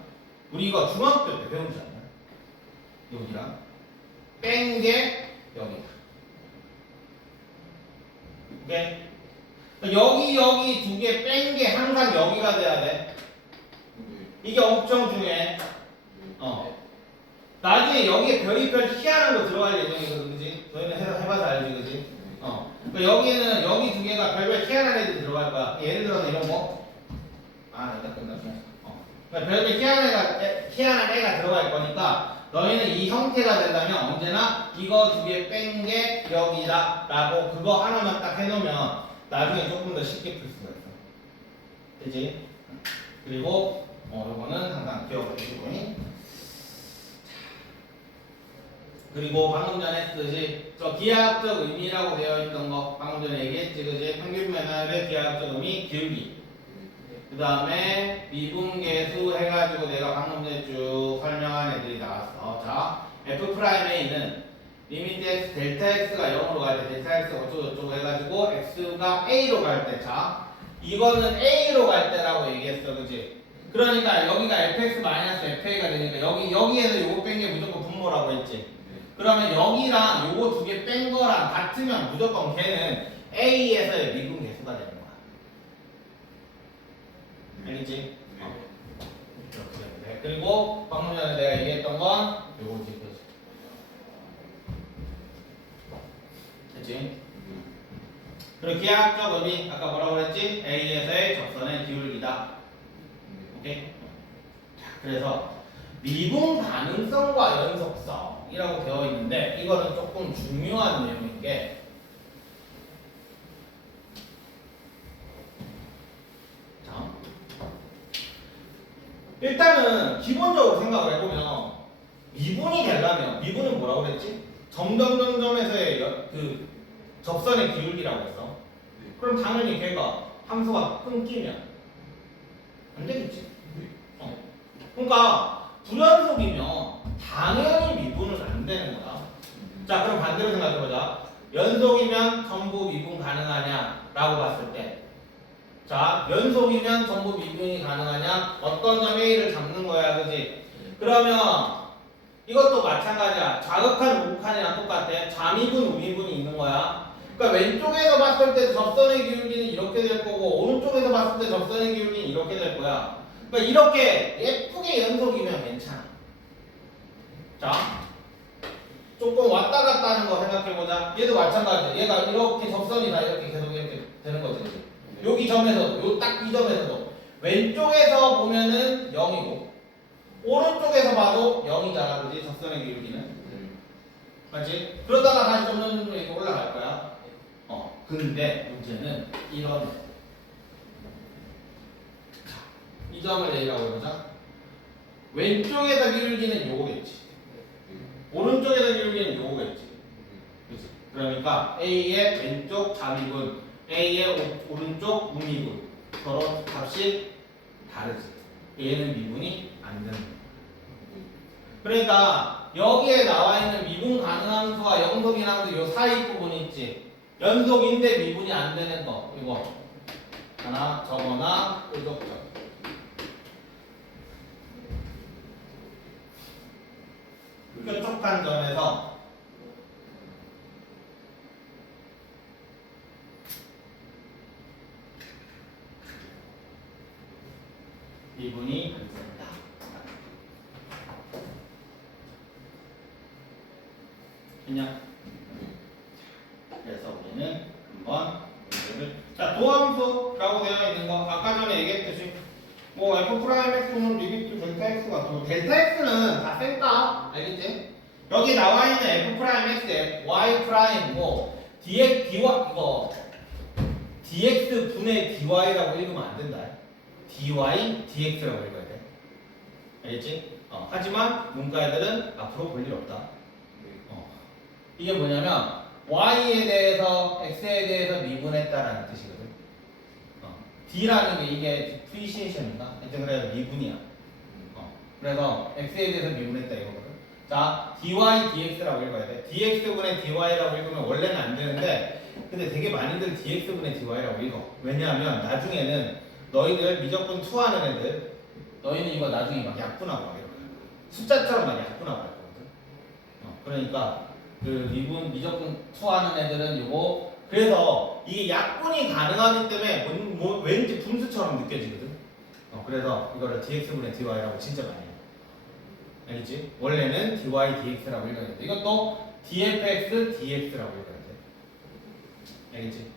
우리 이거 중학교 때 배우지 않나? 여기랑 뺀 게 여기다. 오케이? 여기 두 개 뺀 게 항상 여기가 돼야 돼. 이게 엄청 중요해. 나중에 여기에 별의별 희한한 거 들어갈 예정이거든, 그지? 너희는 해봐서 알지, 그지? 그러니까 여기는 여기 두 개가 별별 희한한 애들이 들어갈 거야. 예를 들어서 이런 거. 일단 끝났네. 그러니까 별별 희한한 애가 들어갈 거니까 너희는 이 형태가 된다면 언제나 이거 두 개 뺀 게 여기다라고 그거 하나만 딱 해놓으면 나중에 조금 더 쉽게 풀 수가 있어. 그지? 그리고 이거는 항상 기억을 해주고. 그리고 방금 전에 했듯이 저 기하학적 의미라고 되어 있던 거 방금 전에 얘기했지 그지? 평균 면할의 기하학적 의미 기울기. 그 다음에 미분계수 해가지고 내가 방금 전에 쭉 설명한 애들이 나왔어. 자, F'A는 리미트 x 델타 x가 0으로 갈 때 델타 x가 어쩌고저쩌고 해가지고 x가 a로 갈 때 자, 이거는 a로 갈 때라고 얘기했어 그지? 그러니까 여기가 fx-fa가 되니까 여기에서 요거 뺀 게 무조건 분모라고 했지. 그러면 여기랑 요거 두 개 뺀 거랑 같으면 무조건 걔는 A에서의 미분 계수가 되는 거야. 알겠지? 이렇게 되면 돼. 그리고 방금 전에 내가 얘기했던 건 요거지. 됐지? 그리고 기하학적 의미 아까 뭐라고 그랬지? A에서의 접선의 기울기다. 오케이? 자, 그래서 미분 가능성과 연속성이라고 되어 있는데 이거는 조금 중요한 내용인 게 자, 일단은 기본적으로 생각을 해보면 미분이 되려면 미분은 뭐라고 그랬지? 점점점점에서의 그 접선의 기울기라고 했어. 그럼 당연히 걔가 함수가 끊기면 안 되겠지. 그러니까 불연속이면 당연히 미분은 안 되는 거야. 자, 그럼 반대로 생각해보자. 연속이면 전부 미분 가능하냐? 라고 봤을 때 자, 연속이면 전부 미분이 가능하냐? 어떤 점 A를 잡는 거야, 그지? 그러면 이것도 마찬가지야. 자극한 우극한이랑 똑같아. 잠미분, 우미분이 있는 거야. 그러니까 왼쪽에서 봤을 때 접선의 기울기는 이렇게 될 거고 오른쪽에서 봤을 때 접선의 기울기는 이렇게 될 거야. 그러니까 이렇게 예쁘게 연속이면 괜찮아. 자, 조금 왔다 갔다 하는 거 생각해보자. 얘도 마찬가지야. 얘가 이렇게 접선이 다 이렇게 계속 이렇게 되는 거지. 그치? 여기 점에서도, 요 딱 이 점에서도 왼쪽에서 보면은 0이고 오른쪽에서 봐도 0이잖아. 그지? 접선의 기울기는. 맞지? 그러다가 다시 점점 이렇게 올라갈 거야. 근데 문제는 이런 자, 이 점을 A라고 해보자. 왼쪽에다 기울기는 요거겠지. 오른쪽에다 기울기는 요거겠지. 그치? 그러니까 A의 왼쪽 잠미분, A의 오른쪽 우미분 서로 값이 다르지. 얘는 미분이 안 되는 거야. 그러니까 여기에 나와 있는 미분 가능한 수와 영속인 항수 요 사이 부분이 있지. 연속인데 미분이 안 되는 거 이거 하나 적거나 의족적. 뾰족한 점에서 미분이 안 된다. 그냥 그래서 우리는 한번 문제를 자 도함수라고 되어 있는 거 아까 전에 얘기했듯이 뭐 f 프라임 x는 리미트 델타 x 같은 거 델타 x는 다 센다 알겠지? 여기 나와 있는 f 프라임 x y 프라임 뭐 dx dy 이거 dx 분의 dy라고 읽으면 안 된다. dy dx라고 읽어야 돼. 알겠지? 하지만 문과 애들은 앞으로 볼 일 없다. 이게 뭐냐면 y에 대해서 x에 대해서 미분했다라는 뜻이거든. d라는 게 이게 디프리시에이션인가? 하여튼 그래서 미분이야. 그래서 x에 대해서 미분했다 이거거든. 자, dy dx라고 읽어야 돼. dx분의 dy라고 읽으면 원래는 안 되는데 근데 되게 많이들 dx분의 dy라고 읽어. 왜냐하면 나중에는 너희들 미적분 투하는 애들 너희는 이거 나중에 막 약분하고 막 이럴 거야. 숫자처럼 막 약분하고 할 거거든. 그러니까 그 미분 미적분 투하는 애들은 요거 그래서 이게 약분이 가능하기 때문에 뭐 왠지 분수처럼 느껴지거든. 그래서 이거를 dx분의 dy라고 진짜 많이 해요. 알겠지? 원래는 dy dx라고 읽어야 돼. 이것도 dfx dx라고 읽어야 돼. 알겠지?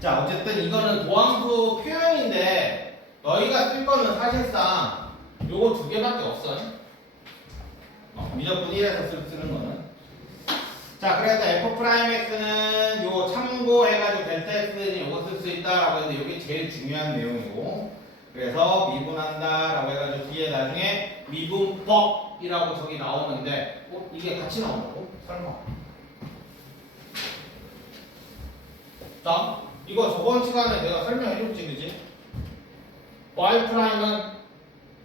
자 어쨌든 이거는 도함수 표현인데 너희가 쓸 거는 사실상 요거 두 개밖에 없어. 미적분 1에서 쓰는 거는 자 그래서 f'x는 요 참고해가지고 델타 x는 요거 쓸 수 있다라고 했는데 요게 제일 중요한 내용이고 그래서 미분한다 라고 해가지고 뒤에 나중에 미분법이라고 저기 나오는데 이게 같이 나온다고? 설마 자 이거 저번 시간에 내가 설명해줬지 그지? y'은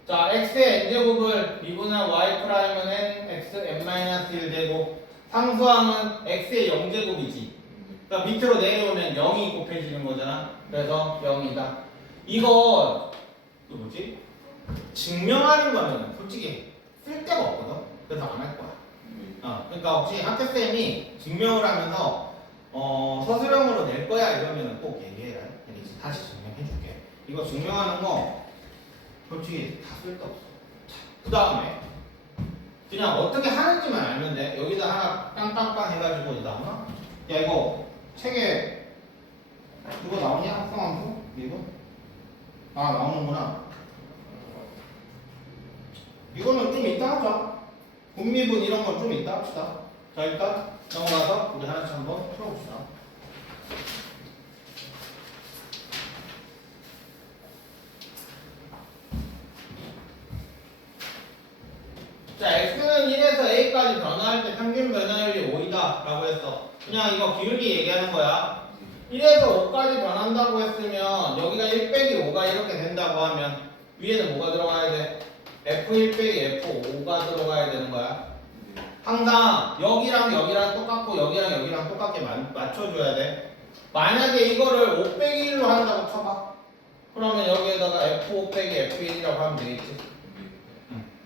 자, x의 n제곱을 미분한 y'은 x n-1 되고 상수항은 x의 0제곱이지. 그러니까 밑으로 내려오면 0이 곱해지는 거잖아. 그래서 0이다. 이거 그 뭐지? 증명하는 거는 솔직히 쓸 데가 없거든. 그래서 안 할 거야. 그러니까 혹시 학교쌤이 증명을 하면서 서술형으로 낼 거야 이러면 꼭 얘기해라. 다시 증명해줄게. 이거 증명하는 거 솔직히 다 쓸데없어. 그 다음에 그냥 어떻게 하는지만 알면 돼. 여기다 하나 빵빵빵 해가지고 나오나? 야 이거 책에 그거 나오냐? 합성함수? 이거? 아 나오는구나. 이거는 좀 이따 하자. 분미분 이런 건 좀 이따 합시다. 자 일단 넘어가서 우리 하나씩 한번 풀어봅시다. 자, x는 1에서 a까지 변화할 때 평균 변화율이 5이다 라고 했어. 그냥 이거 기울기 얘기하는 거야. 1에서 5까지 변한다고 했으면 여기가 1 빼기 5가 이렇게 된다고 하면 위에는 뭐가 들어가야 돼? f1 빼기 f5가 들어가야 되는 거야. 항상 여기랑 여기랑 똑같고 여기랑 여기랑 똑같게 맞춰줘야 돼. 만약에 이거를 5 빼기 1로 한다고 쳐봐. 그러면 여기에다가 f5 빼기 f1이라고 하면 되겠지.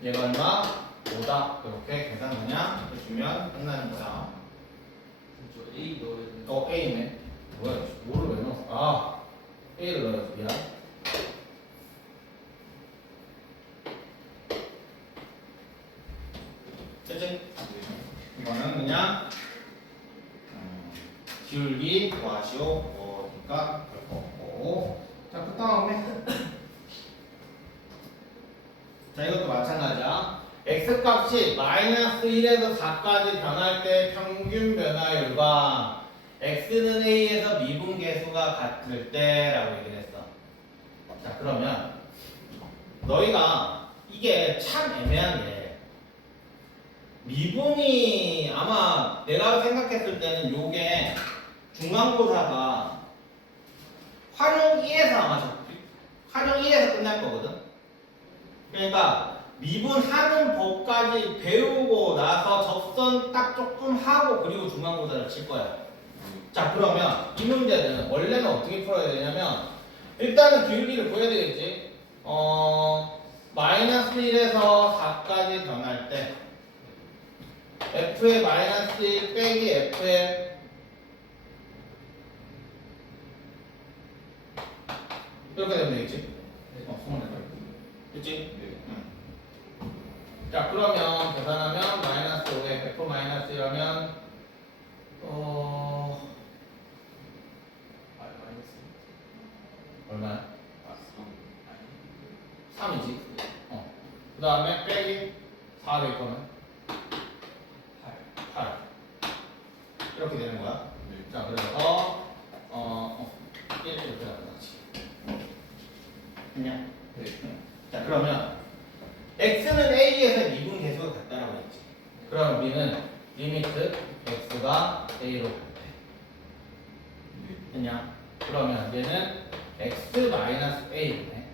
얘가 얼마? 5다. 이렇게 계산 그냥 해주면 끝나는 거야. 저 A 넣어야 되는. A네. 뭐야? 뭐를 왜 넣었어? 아, A를 넣어야지. 미안. 됐지? 이거는 그냥 기울기 구하시오. 뭐니까 그럴 거고. 자, 그 다음에 자, 이것도 마찬가지야. x 값이 마이너스 1에서 4까지 변할 때 평균 변화율과 x는 a에서 미분 계수가 같을 때라고 얘기를 했어. 자, 그러면 너희가 이게 참 애매한 게 미분이 아마 내가 생각했을 때는 요게 중간고사가 활용 2에서 아마 활용 2에서 끝날 거거든. 그러니까 미분하는 법까지 배우고 나서 접선 딱 조금 하고 그리고 중간고사를 칠 거야. 자, 그러면 이 문제는 원래는 어떻게 풀어야 되냐면 일단은 기울기를 보여야 되겠지. 마이너스 1에서 4까지 변할 때 f의 마이너스 1 빼기 f의 이렇게 되면 되겠지. 손을 그치? 자, 그러면 계산하면 마이너스 5에 100% 마이너스 1하면 마이너스. 얼마야? 3. 3이지. 그 다음에 빼기 4 될 거는 8. 이렇게 되는 거야. 자, 그래서 1 이렇게 나는 거지. 그냥. 자, 그러면 x는 a에서 미분 계수가 같다라고 했지. 그럼 우리는 리미트 x가 a로 갈 때. 됐냐? 그러면 얘는 x 마이너스 a네.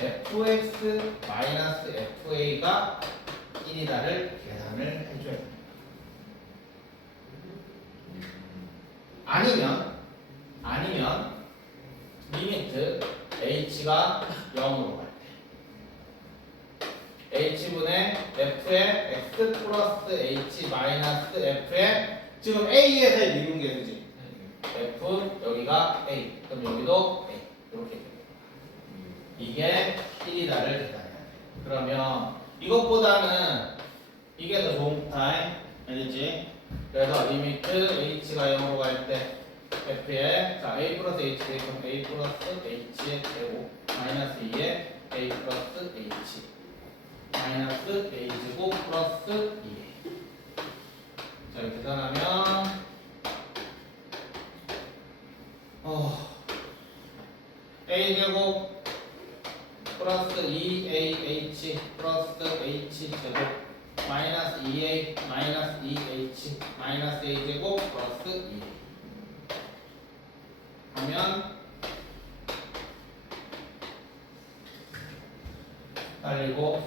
fx 마이너스 fa가 1이다를 계산을 해줘야 돼. 아니면 리미트 h가 0으로 갈 때. h분의 f의 x 플러스 h 마이너스 f의 지금 a에서의 미분 계수지. f 여기가 a 그럼 여기도 a 이렇게 됩니다. 이게 1이다를 계산해야 돼. 그러면 이것보다는 이게 더 좋은 타임 알겠지? 그래서 리미트 h가 0으로 갈 때 f의 자 a 플러스 h 대입하면 a 플러스 h의 제곱 마이너스 2에 a 플러스 h 마이너스 a 제곱 플러스 2. 자, 이렇게 계산하면 a 제곱 플러스 2ah 플러스 h 제곱 마이너스 2a 마이너스 2h 마이너스 a 제곱 플러스 2 하면 날리고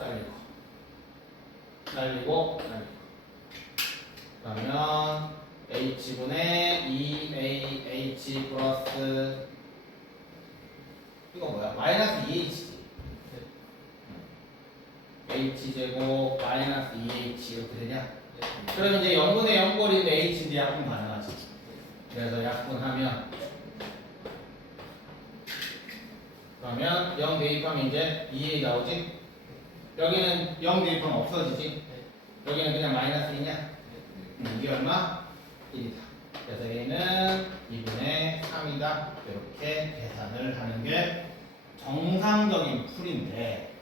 그러면 h분의 2ah 플러스 이거 뭐야? 마이너스 2h지. h제곱 마이너스 2h 이렇게 되냐? 그럼 이제 0분의 0꼴인데 h인데 약분 가능하지. 그래서 약분하면 그러면 0 대입하면 이제 2a 나오지? 여기는 0 대입하면 없어지지? 여기는 그냥 마이너스 2냐? 이게 얼마? 1이다. 그래서 a는 2분의 3이다. 이렇게 계산을 하는 게 정상적인 풀인데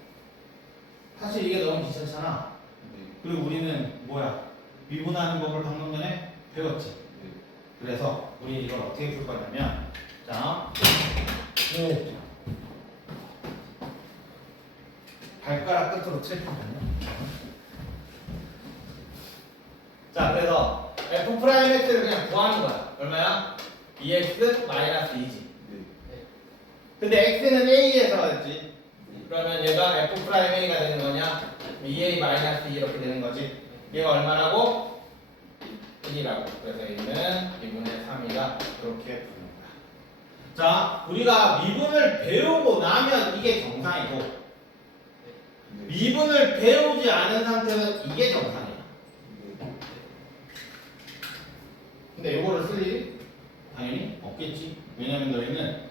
사실 이게 너무 귀찮잖아. 그리고 우리는 뭐야? 미분하는 법을 방금 전에 배웠지. 그래서 우리 이걸 어떻게 풀 거냐면 자, 발가락 끝으로 칠거든요. 자, 그래서 f'x를 그냥 구하는 거야. 얼마야? 2x 마이너스 2지. 근데 x는 a에서 왔지. 그러면 얘가 f'a가 되는 거냐? 2a 마이너스 2 이렇게 되는 거지. 얘가 얼마라고? 1이라고. 그래서 a는 2분의 3이다. 이렇게 부르는 거야. 자, 우리가 미분을 배우고 나면 이게 정상이고 미분을 배우지 않은 상태는 이게 정상이야. 근데 이거를 쓸 일이 당연히 없겠지. 왜냐면 너희는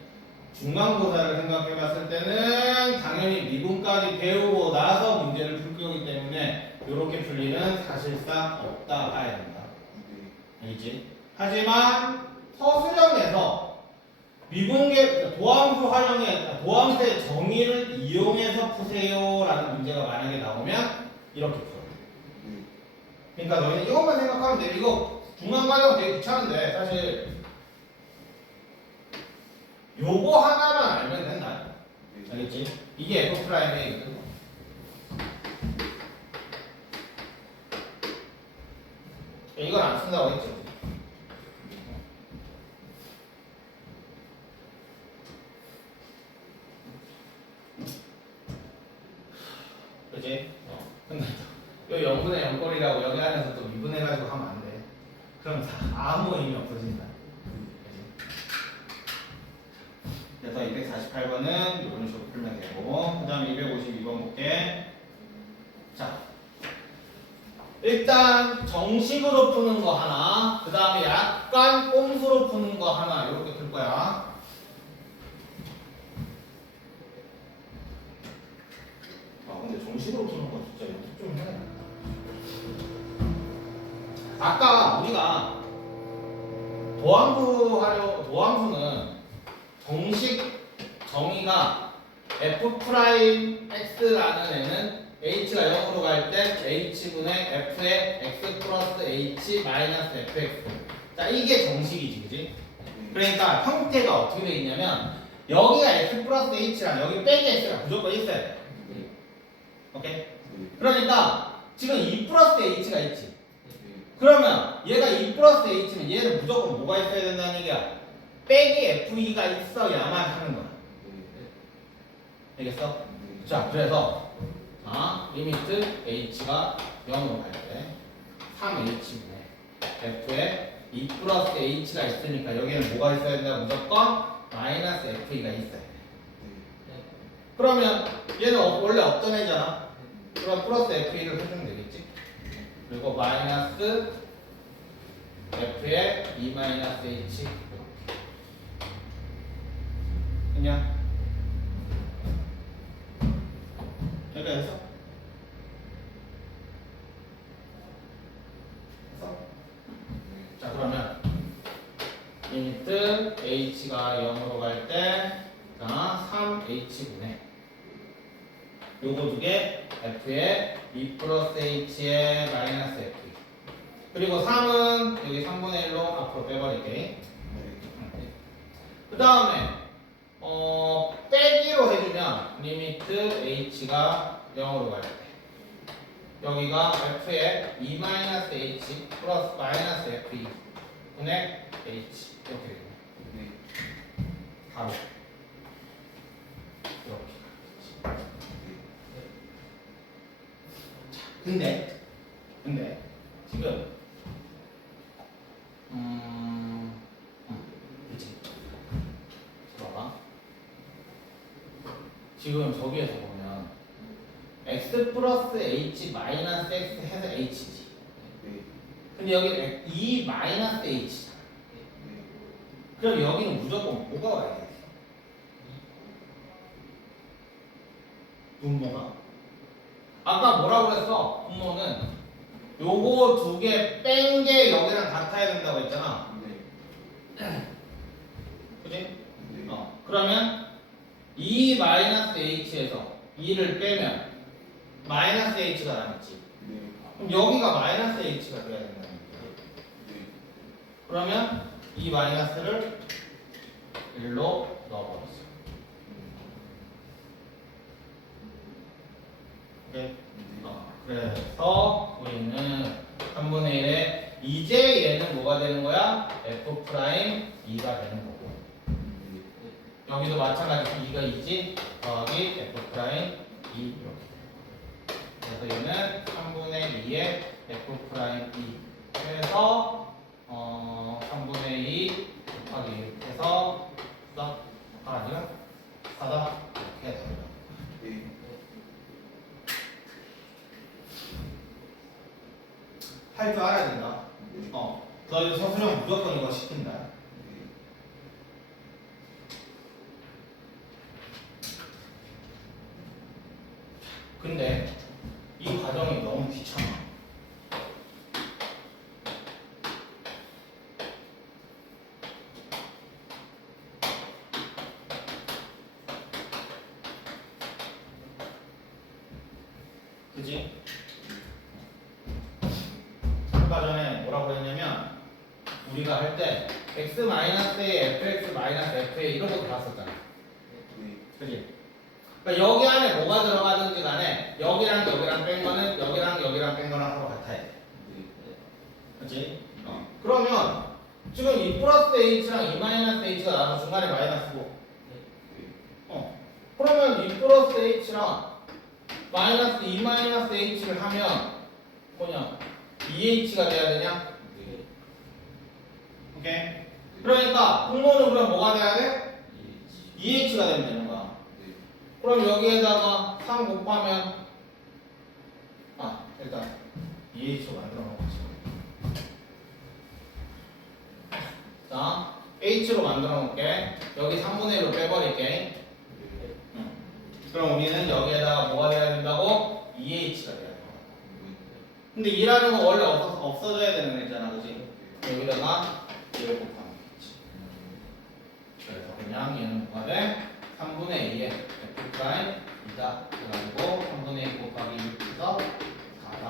중간고사를 생각해봤을 때는 당연히 미분까지 배우고 나서 문제를 풀 거기 때문에 이렇게 풀 일은 사실상 없다 봐야 된다. 알겠지? 하지만 서술형에서 미분계 도함수 활용해 도함수의 정의를 이용해서 푸세요라는 문제가 만약에 나오면 이렇게 풀어. 그러니까 너희는 이것만 생각하면 돼. 이거 중간 과정은 되게 귀찮은데 사실 요거 하나만 알면 된다. 알겠지? 이게 F 프라임의 이건 안 쓴다고 했죠. 그치? 근데 요 0분의 0꼴이라고 여기 안에서 또 미분해가지고 하면 안 돼. 그럼 다 아무 의미 없어진다. 그래서 248번은 이런 식으로 풀면 되고, 그 다음에 252번 볼게. 자, 일단 정식으로 푸는 거 하나, 그 다음에 약간 꼼수로 푸는 거 하나, 이렇게 풀 거야. 근데 정식으로 푸는 거 진짜 연습 좀 해. 아까 우리가 도함수는 정식 정의가 f 프라임 x라는 애는 h가 0으로 갈 때 h분의 f의 x 플러스 h 마이너스 fx. 자, 이게 정식이지, 그지? 그러니까 형태가 어떻게 되어 있냐면 여기가 x 플러스 h랑 여기 빼기 x가 무조건 있어야 돼. 오케이? 그러니까 지금 2 플러스 h가 있지. 그러면 얘가 2 플러스 h면 얘는 무조건 뭐가 있어야 된다는 얘기야? 빼기 FE가 있어야만 하는 거야. 알겠어? 자, 그래서 리미트 H가 0으로 갈 때 3H분의 F에 2 플러스 H가 있으니까 여기는 뭐가 있어야 된다? 무조건 마이너스 FE가 있어야 돼. 그러면 얘는 원래 없던 애잖아. 그럼 플러스 FE를 해주면 되겠지? 그리고 마이너스 F에 2 마이너스 H 그냥 여기까지 했어? 자, 그러면 리미트 h가 0으로 갈 때 3h분의 요거 두 개 f의 2 플러스 h의 마이너스 f 그리고 3은 여기 3분의 1로 앞으로 빼버릴게. 그 다음에 빼기로 해주면 리미트 h가 0으로 갈 때 여기가 f의 2 마이너스 h 플러스 마이너스 f 분의 h 이렇게 되고 바로 이렇게. 근데 지금 그치? 봐봐. 지금 저기에서 보면 x 플러스 h 마이너스 x 해서 h지. 근데 여기는 2 마이너스 h잖아. 그럼 여기는 무조건 뭐가 와야 돼? 분모가? 아까 뭐라고 그랬어? 분모는 요거 두 개 뺀 게 여기랑 같아야 된다고 했잖아. 그지? 그러면 2 마이너스 h에서 2를 빼면 마이너스 h가 남았지. 그럼 여기가 마이너스 h가 돼야 된다는 거야. 그러면 이 마이너스를 1로 넣어버렸어. 오케이? 그래서 우리는 3분의 1에 이제 얘는 뭐가 되는 거야? f 프라임 2가 되는 거고 여기도 마찬가지로 2가 2지 더하기 f 프라임 2 이렇게 돼요. 그래서 얘는 3분의 2에 f 프라임 2 해서 3분의 2 곱하기 1 해서 4가 아니라 4다 이렇게 됩니다. 할 줄 알아야 된다. 너희 서술형 무조건 이거 시킨다. 근데 이 과정이 너무 귀찮아. 그지? 아까 전에 뭐라고 했냐면 우리가 할 때 x-a, fx-fa 이런 것도 봤었잖아. 그지? 그러니까 여기 안에 뭐가 들어가든지 간에 여기랑 여기랑 뺀 거는 여기랑 여기랑 뺀 거랑 서로 같아야 돼. 그치? 그러면 지금 이 플러스 h랑 이 마이너스 h가 나와서 중간에 마이너스고 그러면 이 플러스 h랑 마이너스 이 마이너스 h를 하면 뭐냐? 2h가 돼야 되냐? 오케이? 그러니까 분모는 그럼 뭐가 돼야 돼? 2h가 되면 되는 거야. 그럼 여기에다가 3 곱하면 일단 2h로 만들어 놓겠지. 자, h로 만들어 놓을게. 여기 3분의 1로 빼버릴게. 그럼 우리는 여기에다가 뭐가 돼야 된다고? 2h가 돼야 된다. 근데 2라는 건 원래 없어져야 되는 애잖아, 그지? 여기다가 1을 곱하면 되겠지. 그래서 그냥 얘는 뭐가 돼? 3분의 2에 f 프라임 2다. 그래가지고 3분의 2 곱하기 6에서 4다.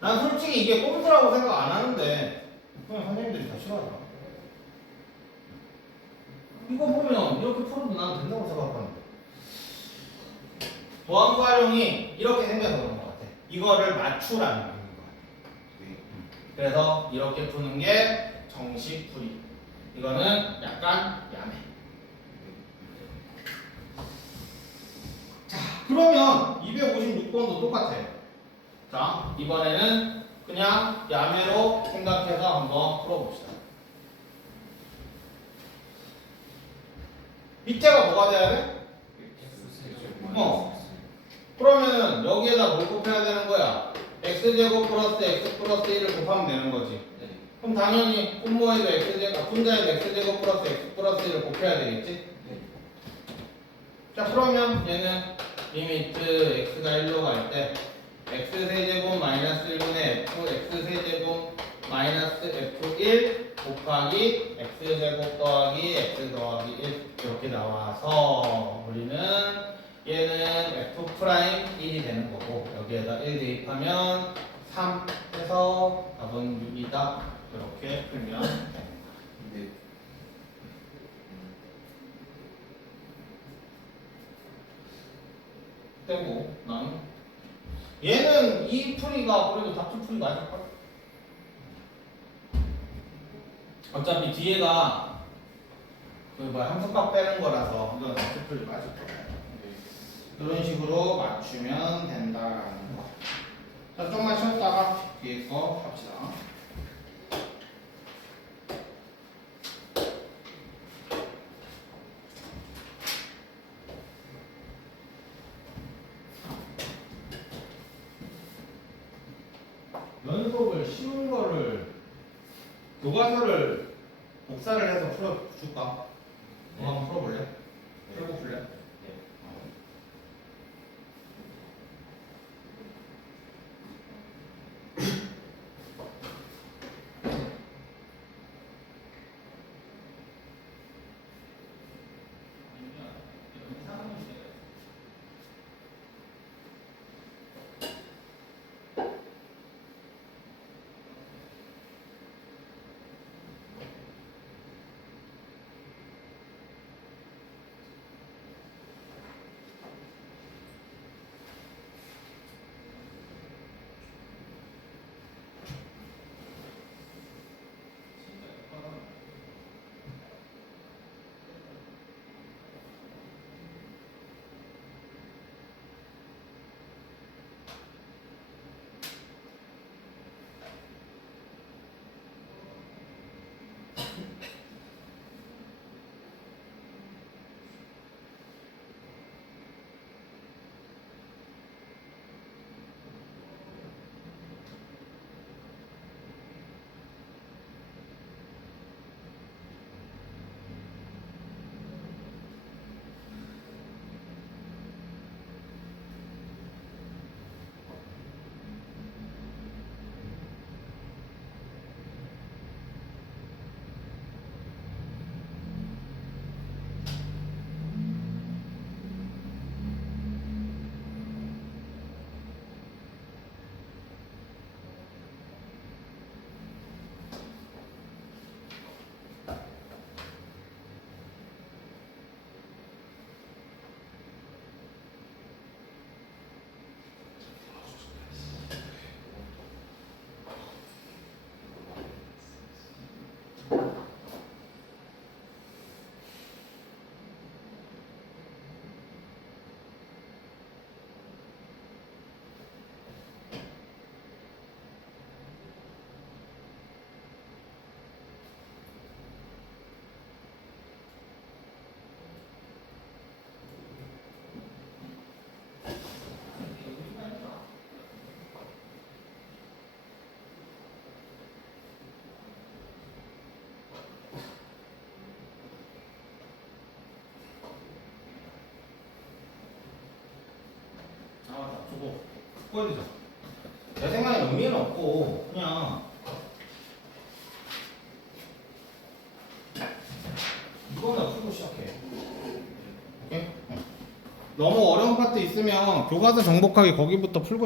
난 솔직히 이게 꼼수라고 생각 안 하는데 그냥 선생님들이 다 싫어하더라. 이거 보면 이렇게 풀어도 난 된다고 생각하는데 보안부 활용이 이렇게 생겨서 그런 것 같아. 이거를 맞추라는 거 같아. 그래서 이렇게 푸는 게 정식 풀이. 이거는 약간 야매. 자, 그러면 256번도 똑같아. 자, 이번에는 그냥 야매로 생각해서 한번 풀어봅시다. 밑에가 뭐가 돼야 돼? 그러면 여기에다 뭘 곱해야 되는 거야? x제곱 플러스 x 플러스 1을 곱하면 되는 거지. 그럼 당연히 분모에도 x제곱, 분자에도 x제곱 플러스 x 플러스 1을 곱해야 되겠지? 자, 그러면 얘는 리미트 x가 1로 갈 때 x세제곱 마이너스 1분의 f x세제곱 마이너스 f1 곱하기 x제곱 더하기 x 더하기 1 이렇게 나와서 우리는 얘는 f 프라임 1이 되는 거고 여기에다 1 대입하면 3 해서 답은 6이다. 이렇게 풀면 됩니다. 되고 나는 얘는 이 풀이가 그래도 답지 풀이 맞을걸? 어차피 뒤에가 그 뭐야 함수값 빼는 거라서 이건 답지 풀이 맞을 거야. 이런 식으로 맞추면 된다라는 거. 자, 좀만 쉬었다가 뒤에 거 합시다. 연속을 쉬운 거를 교과서를 복사를 해서 풀어줄까? 너 한번 풀어볼래? 풀고 풀래? 저거 보여주자. 내 생각에 의미는 없고 그냥 이거나 풀고 시작해. 오케이? 너무 어려운 파트 있으면 교과서 정복하기 거기부터 풀고